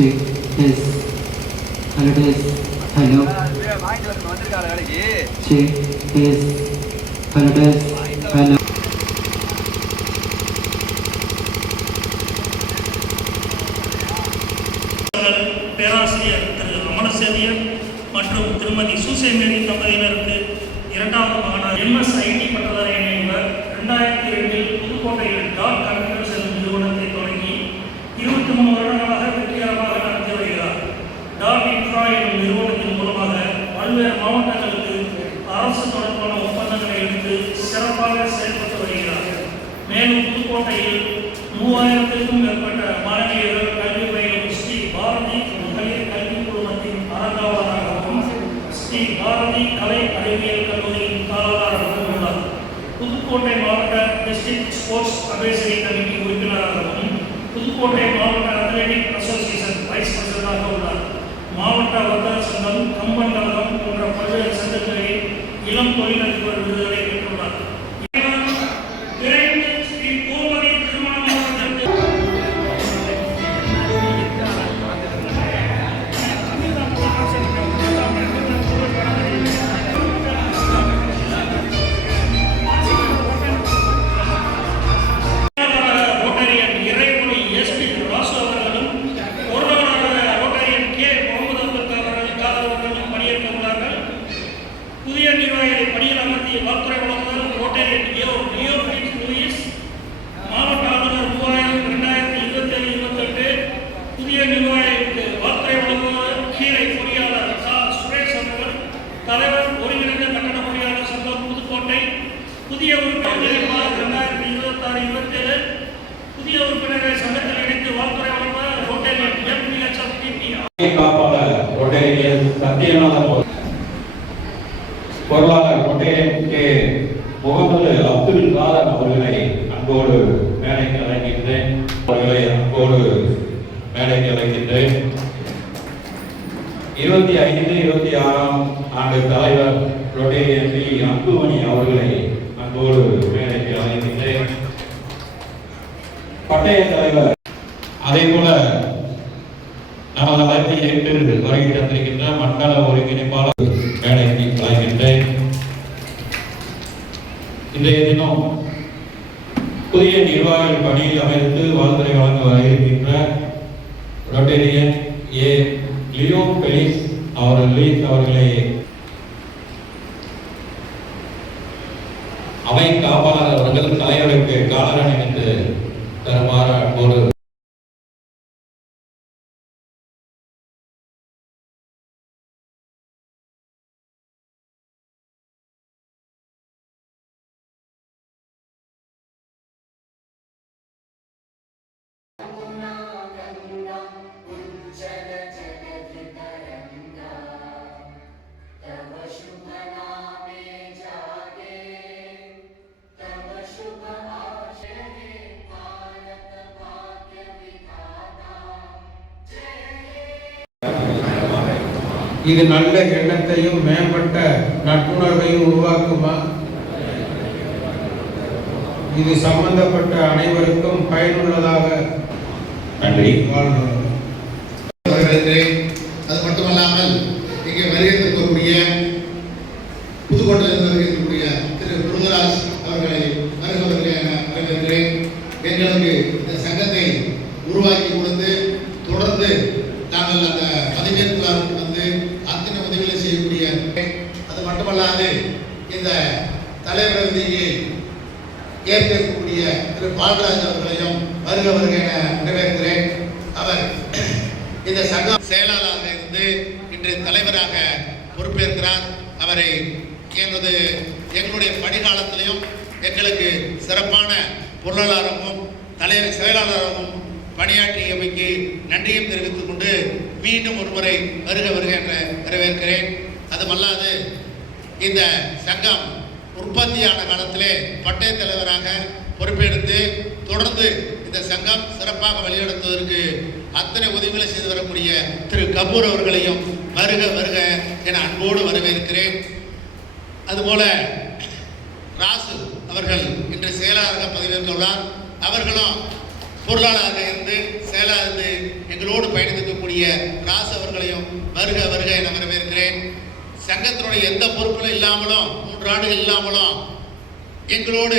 check his holidays. Hello. Check his holidays. Hello. பேராசிரியர் திரு அமரசேவியர் மற்றும் திருமதி சூசேமேரி தம்பதியினருக்கு இரண்டாவது மகனார் MSIT பட்டதாரி இணைவர் 2002 புதுக்கோட்டையில் டாட் கம்ப்யூட்டர்ஸ் எனும் நிறுவனத்தை தொடங்கி 23 வருடங்களாக வெற்றிகரமாக நடத்தி வருகிறார். டாட் இன்ஃப்ரா எனும் நிறுவனத்தின் மூலமாக பல்வேறு மாவட்டங்களுக்கு அரசு தொடர்பான ஒப்பந்தங்களை எடுத்து சிறப்பாக செயல்பட்டு வருகிறார். மேலும் புதுக்கோட்டையில் 3000க்கும் மேற்பட்ட மாணவியர்கள் கல்வி பயிலும் ஸ்ரீ பாரதி மகளிர் கல்வி குழுமத்தின் அறங்காவலராகவும் ஸ்ரீ பாரதி கலை அறிவியல் கல்லூரியின் தாளராகவும் உள்ளார். புதுக்கோட்டை மாவட்ட டிஸ்ட்ரிக்ட் ஸ்போர்ட்ஸ் அட்வைசரி கமிட்டி உறுப்பினராகவும் புதுக்கோட்டை மாவட்ட அத்லெட்டிக் அசோசியேஷன் வைஸ் பிரசிடண்டாக உள்ளார். மாவட்ட வர்த்தக சங்கம், கம்பன் கழகம் போன்ற பல்வேறு சங்கங்களில் இளம் தொழிலதிபர் விருதுகளை பெற்றுள்ளார். புதிய நிர்வாகிகளை பணியில் அமர்த்திய வாழ்த்துறை வழங்குதல் ரோட்டரியன் லியோ பிலிப்ஸ் லூயிஸ், மாவட்ட ஆளுநர் 2027-28 புதிய நிர்வாகிகளுக்கு வாழ்த்துறை வழங்குதல் கீழே பொறியாளர் சுரேஷ் அவர்கள், தலைவர் ஒருங்கிணைந்த கட்டண பொறியாளர் சங்கம் புதுக்கோட்டை, புதிய உறுப்பினர் 2026-27 புதிய உறுப்பினர்களை சங்கத்தில் இணைத்து வாழ்த்துறை வழங்குதல் ரோட்டரியன் பொருளாளர் கொட்டையனுக்கு முகமது அப்துல் காதர் அவர்களை அன்போடு மேடைக்கு அழைக்கின்றேன். அவர்களை அன்போடு மேடைக்கு அழைக்கின்றேன். 25-26 ஆண்டு தலைவர் ரொட்டேரியன் பி அன்புமணி அவர்களை அன்போடு மேடைக்கு அழைக்கின்றேன். பட்டய தலைவர் அதே போல நமது அழைப்பை ஏற்று வருகை தந்திருக்கின்ற மண்டல ஒருங்கிணைப்பாளர் மேடைக்கு அழைக்கின்றேன். இன்றைய தினம் புதிய நிர்வாகிகள் பணியில் அமைத்து வாழ்த்துறை வழங்க இருக்கின்ற ரொட்டேரியன் லியோ பிலிப்ஸ் அவர்களை அவை காப்பாளர் அவர்கள் தலைவருக்கு காலர் அணிவித்து தருமாறு அன்போடு இது நல்ல எண்ணத்தையும் மேம்பட்ட நட்புணர்வையும் உருவாக்குமா? இது சம்பந்தப்பட்ட அனைவருக்கும் பயனுள்ளதாக நன்றி. அது மட்டுமல்லாமல் இங்கே வருகின்றக்கூடிய புதுக்கோட்டையிலிருந்து வருகின்றக்கூடிய திரு முருகராஜ் அவர்களை வருகிறவர்களே வரவேற்கிறேன். எங்களுக்கு இந்த சங்கத்தை உருவாக்கி கொடுத்து தொடர்ந்து நாங்கள் அந்த பதிவேற்பாளருக்கு வந்து அத்தனை உதவிகளை செய்யக்கூடிய, அது மட்டுமல்லாது இந்த தலைவர் விதியை ஏற்கக்கூடிய திரு பால்ராஜ் அவர்களையும் வருக வருக என வரவேற்கிறேன். அவர் இந்த சங்க செயலாளராக இருந்து இன்று தலைவராக பொறுப்பேற்கிறார். அவரை எங்களுடைய பணிகாலத்திலையும் எங்களுக்கு சிறப்பான பொருளாளராகவும் தலைவர் செயலாளராகவும் பணியாற்றியமைக்கு நன்றியும் தெரிவித்துக் கொண்டு மீண்டும் ஒருமுறை வருக வருக என்ற வரவேற்கிறேன். அதுமல்லாது இந்த சங்கம் உற்பத்தியான காலத்திலே பட்டய தலைவராக பொறுப்பெடுத்து தொடர்ந்து இந்த சங்கம் சிறப்பாக வழிநடத்துவதற்கு அத்தனை உதவிகளை செய்து வரக்கூடிய திரு கபூர் அவர்களையும் வருக வருக என அன்போடு வரவேற்கிறேன். அதுபோல ராசு அவர்கள் இன்று செயலாளராக பதவியேற்றுள்ளார். அவர்களும் பொருளாளராக இருந்து செயலாளர் இருந்து எங்களோடு பயணித்திருக்கக்கூடிய ராஸ் அவர்களையும் வருக வருக என வரவேற்கிறேன். சங்கத்தினுடைய எந்த பொறுப்புகளும் இல்லாமலும் 3 ஆண்டுகள் இல்லாமலும் எங்களோடு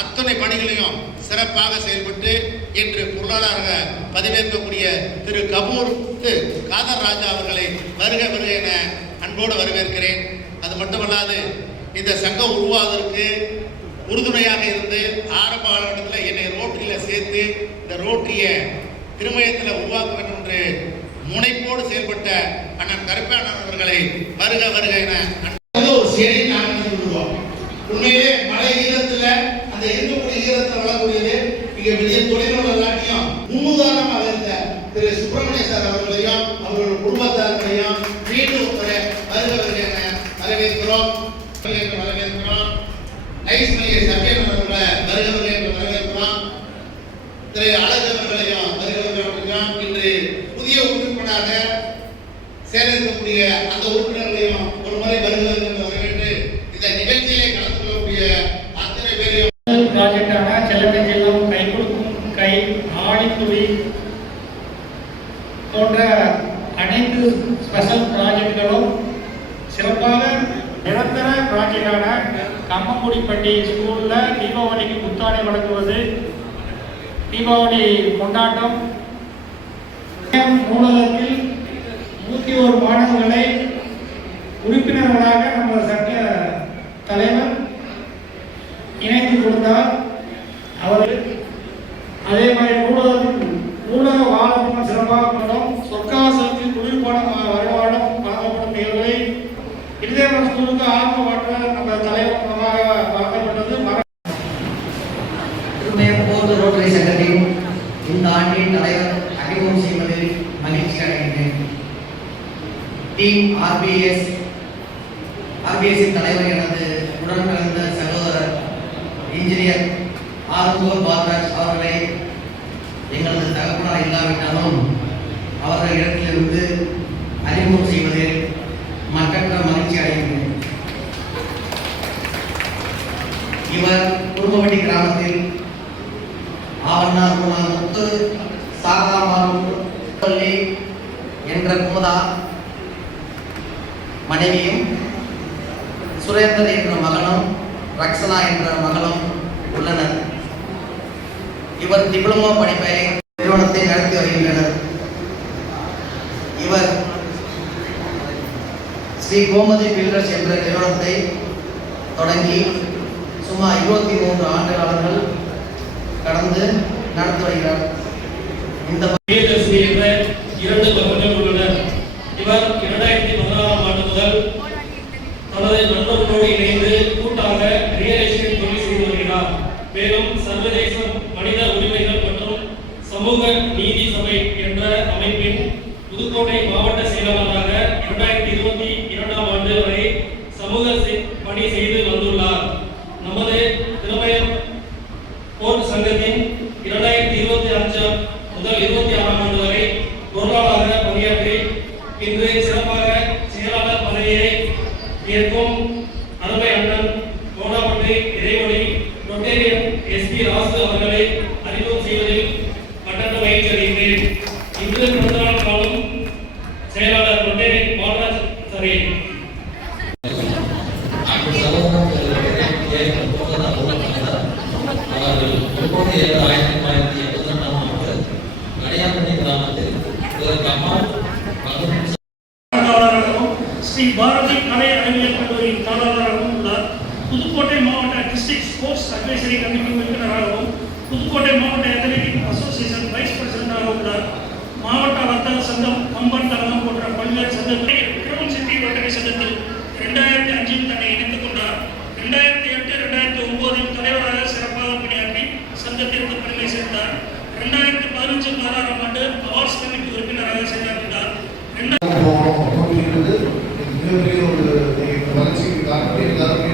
அத்தனை பணிகளையும் சிறப்பாக செயல்பட்டு இன்று பொருளாளராக பதவியேற்கக்கூடிய திரு காதர் ராஜா அவர்களை வருக வருக என அன்போடு வரவேற்கிறேன். அது மட்டுமல்லாது இந்த சங்கம் உருவாவதற்கு உறுதுணையாக இருந்து ஆரம்ப காலகட்டத்தில் என்னை ரோட்டரியில் சேர்த்து இந்த ரோட்டரியை திருமயத்தில் உருவாக்க வேண்டும் என்று முனைப்போடு செயல்பட்ட அண்ணன் கருப்பண்ணன் அவர்களை வருக வருக என ஒரு செடி நாங்கள் சொல்லுவோம். உண்மையிலே மழை ஈரத்தில் அந்த இருக்கக்கூடிய ஈரத்தில் வளரக்கூடியது மிக பெரிய தொழில்நுட்ப எல்லாத்தையும் முன்னுதாரணமாக இருந்த திரு சுப்பிரமணிய சார் அவர்களையும் அவர்களுடைய குடும்பத்தார்களையும் மீண்டும் வருக வருக என வரவேற்கிறோம். ஐஸ்மலிய சத்தியன் அவர்களை வருக வருக என்று வரவேற்கிறோம். திரு அழகு அவர்களையும் வருக வருக. இன்று புதிய உறுப்பினராக சேர இருக்கக்கூடிய அந்த உறுப்பினர்களையும் ஒரு முறை வருக வருக என்று வரவேற்று இந்த நிகழ்ச்சியிலே கலந்து கொள்ளக்கூடிய அத்தனை பேரையும் ப்ராஜெக்டான செல்லத்தை செல்லும் கை கொடுக்கும் கை ஆடிக்குடி போன்ற அனைத்து ஸ்பெஷல் ப்ராஜெக்டுகளும் சிறப்பாக நிரந்தர ப்ராஜெக்டான கம்மங்குடிப்பட்டி ஸ்கூலில் தீபாவளிக்கு புத்தாடை வழங்குவது, தீபாவளி கொண்டாட்டம், நூலகத்தில் 101 மாணவர்களை உறுப்பினர்களாக நம்ம சங்க தலைவர் இணைத்து கொடுத்தார். அவர் அதே மாதிரி நூலக வாழப்படும் சிறப்பாகப்படும் சொற்காசத்தில் குளிர்பாடம் வருவாடம் வழங்கப்படும் நிகழ்வுகளை இருதயபுரம் ஸ்கூலுக்கு ஆர்வம் மாற்ற நம்ம தலைவர் மூலமாக வழங்கப்பட்டது. ரோட்டரி சங்கத்தின் இந்த ஆண்டின் தலைவர் அறிமுகம் செய்வதில் மகிழ்ச்சி அடைகின்றேன். டீம் ஆர்பிஎஸ் தலைவர் எனது உடன் பிறந்த சகோதரர் இன்ஜினியர் ஆர்கோர் பாத்ராஜ் அவர்களை எங்களது தகப்பனார் இல்லாவிட்டாலும் அவர்கள் இடத்திலிருந்து அறிமுகம் செய்வதில் மற்றற்ற மகிழ்ச்சி அடைகின்றேன். இவர் குடும்பப்பட்டி கிராமத்தில் ஆவண்ணார் முத்து சாரதாமாரி என்ற குமுதா மனைவியும் சுரேந்தர் என்ற மகனும் ரக்ஷனா என்ற மகளும் உள்ளனர். இவர் டிப்ளமோ படிப்பை நிறுவனத்தை நடத்தி வருகின்றனர். இவர் ஸ்ரீ கோமதி பில்டர்ஸ் என்ற நிறுவனத்தை தொடங்கி சுமார் 23 ஆண்டு காலங்கள் கடந்து நடத்தி வருகிறார். இந்த 2 மகன்கள் உள்ளனர். இவர் 2016ஆம் ஆண்டு முதல் தனது நண்பர்களோடு இணைந்து கூட்டாக ரியல் எஸ்டேட் தொழில் செய்து வருகிறார். மேலும் சர்வதேச மனித உரிமைகள் மற்றும் சமூக நீதி சபை என்ற அமைப்பின் புதுக்கோட்டை மாவட்ட செயலாளராக 2022ஆம் ஆண்டு வரை சமூக பணி செய்து வந்துள்ளார். நமது திறமையம் போர் சங்கத்தின் 2025 முதல் 26ஆம் ஆண்டு வரை பொருளாளராக பணியாற்றி இன்று சிறப்பாக செயலாளர் பதவியை ஏற்கும் அருமை அண்ணன் கோடாப்பட்டி இறைவழி ரொட்டேரியன் SP ராசு அவர்களை அறிமுகம் செய்வதில் மற்றற்ற மகிழ்ச்சி அடைகிறேன். இன்று பிறந்தநாள் காணும் செயலாளர் ரொட்டேரியன் பாலராஜ் சரி ஸ்ரீ பாரதி கலை அறிவியல் கல்லூரியின் தாளாளராகவும் உள்ளார். புதுக்கோட்டை மாவட்ட டிஸ்ட்ரிக்ட் ஸ்போர்ட்ஸ் அட்வைசரி கமிட்டி உறுப்பினராகவும் புதுக்கோட்டை மாவட்ட அத்லெட்டிக் அசோசியேஷன் வைஸ் பிரசிடண்டாக உள்ளார். மாவட்ட வர்த்தக சங்கம் கம்பன் கழகம் போன்ற பல்வேறு சங்கங்கள் விக்ரம் சிட்டி ரோட்டரி சங்கத்தில் 2005 தன்னை இணைத்துக் கொண்டார். 2008-2009 தலைவராக சிறப்பாக பணியாற்றி சங்கத்திற்கு பெருமை சேர்த்தார். 2015-16ஆம் ஆண்டு அவார்ட்ஸ் கமிட்டி உறுப்பினராக செயலாற்றினார். மிகப்பெரிய ஒரு வளர்ச்சிக்கு காரணம் எல்லாருமே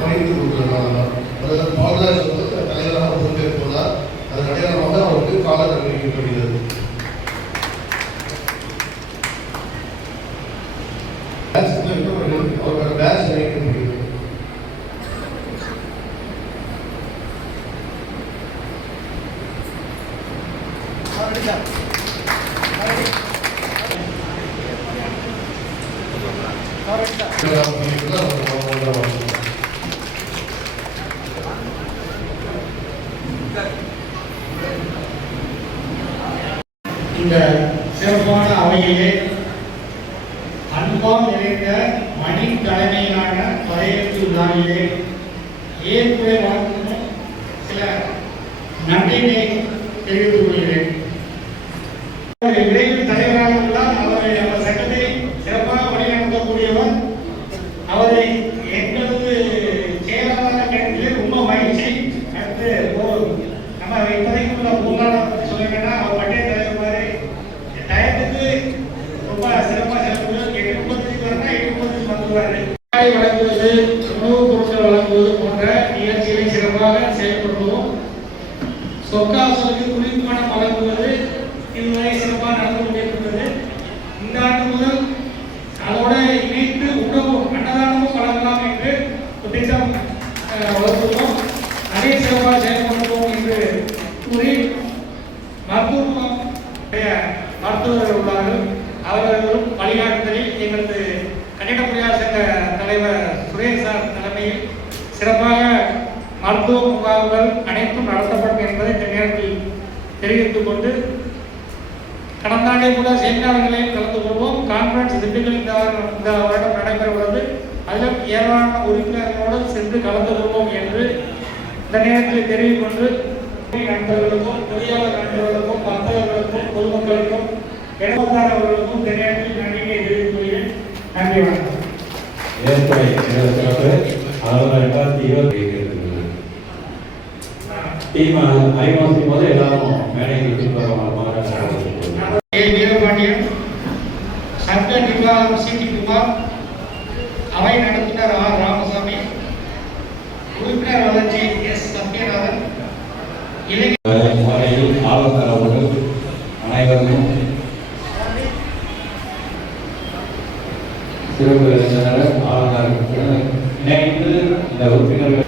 பணிந்து கொடுத்துருக்காங்க. அதில் பாலராஜ் வந்து தலைவராக பொறுப்பேற்பதால் அதன் அடையாளமாக அவருக்கு காலர் அறிவிக்கப்படுகிறது. அவரோட பேட்ச் அறிவிக்கப்படுகிறது. இந்த சிறப்பான அவையிலே அன்பால் நிறைந்த மணி தலைமையிலான படையெடுப்பு விழாவிலே ஏற்புரை வழங்கும் சில நன்றினை தெரிவித்துக் கொள்கிறேன். விரைவில் தலைவராக உள்ளார். அவரை அவர் சட்டத்தை சிறப்பாக வழிநடத்தக்கூடியவர். அவரை எங்களது செயலாளர் கருத்தில் ரொம்ப மகிழ்ச்சி. அடுத்து நம்ம இப்போதைக்கு உள்ள பொருளாதார சொல்ல வேண்டாம். அவர் பட்டய தலைவர் மாதிரி டயத்துக்கு ரொம்ப சிறப்பாக செலவு 8:30 வரனா 8:30 வந்துருவாரு. வழங்குவது, உணவுப் பொருட்கள் வழங்குவது போன்ற நிகழ்ச்சிகளை சிறப்பாக செயல்படுத்துவோம். சொக்காசலுக்கு குளிர்பானம் வழங்குவது இதுவரை சிறப்பாக நடந்து கொண்டிருக்கிறது. இந்த ஆண்டு முதல் அதோட இணைத்து உணவு அன்னதானமும் வழங்கலாம் என்று ஒரு திட்டம் வகுத்துள்ளோம். அதே சிறப்பாக செயல்படுத்துவோம் என்று கூறி மருத்துவர்கள் உள்ளார்கள். அவர்களும் வழிகாட்டுதலில் எங்களது கட்டிட பொறியாளர் சங்க தலைவர் சுரேஷ் சார் தலைமையில் சிறப்பாக மருத்துவ முகாம்கள் அனைத்தும் நடத்தப்படும் என்பதை இந்த நேரத்தில் தெரிவித்துக் கொண்டு கடந்த ஆண்டை கூட செமினார்களையும் கலந்து கொள்வோம். கான்ஃபரன்ஸ் திட்டங்கள் இந்த வருடம் நடைபெற உள்ளது. அதிலும் ஏராளமான உறுப்பினர்களோடு சென்று கலந்து கொள்வோம் என்று இந்த நேரத்தில் தெரிவிக்கொண்டு நண்பர்களுக்கும், பொறியாளர் நண்பர்களுக்கும், பக்தர்களுக்கும், பொதுமக்களுக்கும், இடமத்தாரர்களுக்கும் இந்த நேரத்தில் நன்றியை தெரிவித்துக் கொள்கிறேன். நன்றி, வணக்கம். ஏற்படை அதாவது 2020 டீம் அறிமுகத்தின் போது எல்லாரும் மேடைக்கு பின்பற்றமாக வீரபாண்டியன், சங்க நிர்வாகம் சி.டி. குமார், அவை நடத்துனர் ஆர். ராமசாமி, உறுப்பினர் வளர்ச்சி எஸ். சத்யநாதன், முறையில் ஆலோசகர் அவர்கள் அனைவருக்கும் சிறப்பு விருந்தினர் ஆளுநர் இணைந்து இந்த உறுப்பினர்கள்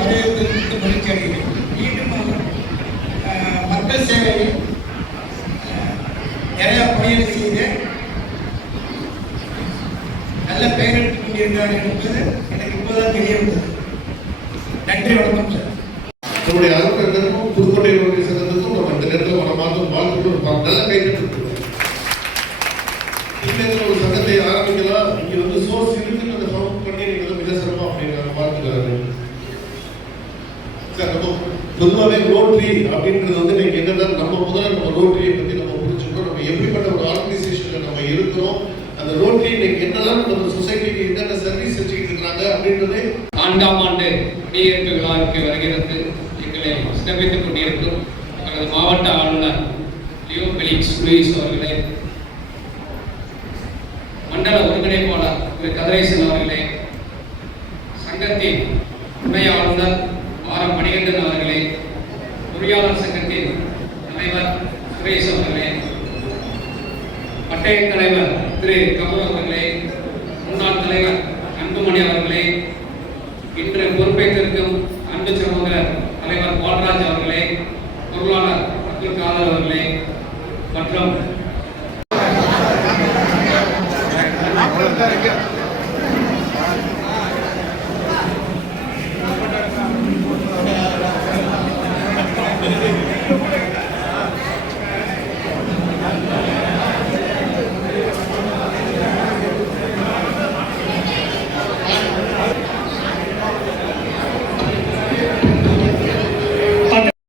வரவேற்பதற்கு மகிழ்ச்சி அடைகிறேன். மீண்டும் மக்கள் சேவையில் நிறைய பணிகளை செய்து நல்ல பெயர் எடுத்துக் கொண்டிருக்கிறார் என்பது எனக்கு இப்போதான் தெரிய வந்தது. நன்றி, வணக்கம் சார். நம்முடைய அலுவலர்களுக்கும் புதுக்கோட்டை ரோட்டரி சங்கத்துக்கும் நம்ம இந்த நேரத்தில் மனமார்ந்த வாழ்த்துக்கள் நல்ல கைத்தட்டு ஒரு சங்கத்தை ஆரம்பிக்கலாம். இங்க வந்து சோர்ஸ் இருக்கு, அந்த ஃபவுண்ட் பண்ணி நீங்க மிக சிறப்பாக அப்படிங்கிற வாழ்த்துக்கிறாரு சார். நம்ம பொதுவாகவே ரோட்டரி அப்படின்றது வந்து நீங்க என்னன்னா நம்ம முதல்ல நம்ம ரோட்டரியை பத்தி நம்ம புரிஞ்சுக்கணும். நம்ம எப்படிப்பட்ட ஒரு ஆர்கனைசேஷன்ல நம்ம இருக்கிறோம், அந்த ரோட்டரி இன்னைக்கு என்னெல்லாம் நம்ம சொசைட்டிக்கு என்னென்ன சர்வீஸ் வச்சுக்கிட்டு இருக்காங்க அப்படின்றதே 4ஆம் ஆண்டு குடியேற்பு விழாவுக்கு வருகிறது. எங்களை சிறப்பித்துக் கொண்டிருக்கும் எங்களது மாவட்ட ஆளுநர் லியோ பெலிக்ஸ் லூயிஸ் அவர்களே, மண்டல ஒருங்கிணைப்பாளர் திரு கதிரேசன் அவர்களே, சங்கத்தின் துணை ஆளுநர் ஆர். மணிகண்டன் அவர்களே, பொறியாளர் சங்கத்தின் தலைவர் சுரேஷ் அவர்களே, பட்டய தலைவர் திரு கமல் அவர்களே, முன்னாள் தலைவர் அன்புமணி அவர்களே, இன்று பொறுப்பேற்றிருக்கும் அன்பு சகோதரர் தலைவர் பால்ராஜ் அவர்களே, பொருளாளர் அப்துல் காதர் அவர்களே மற்றும்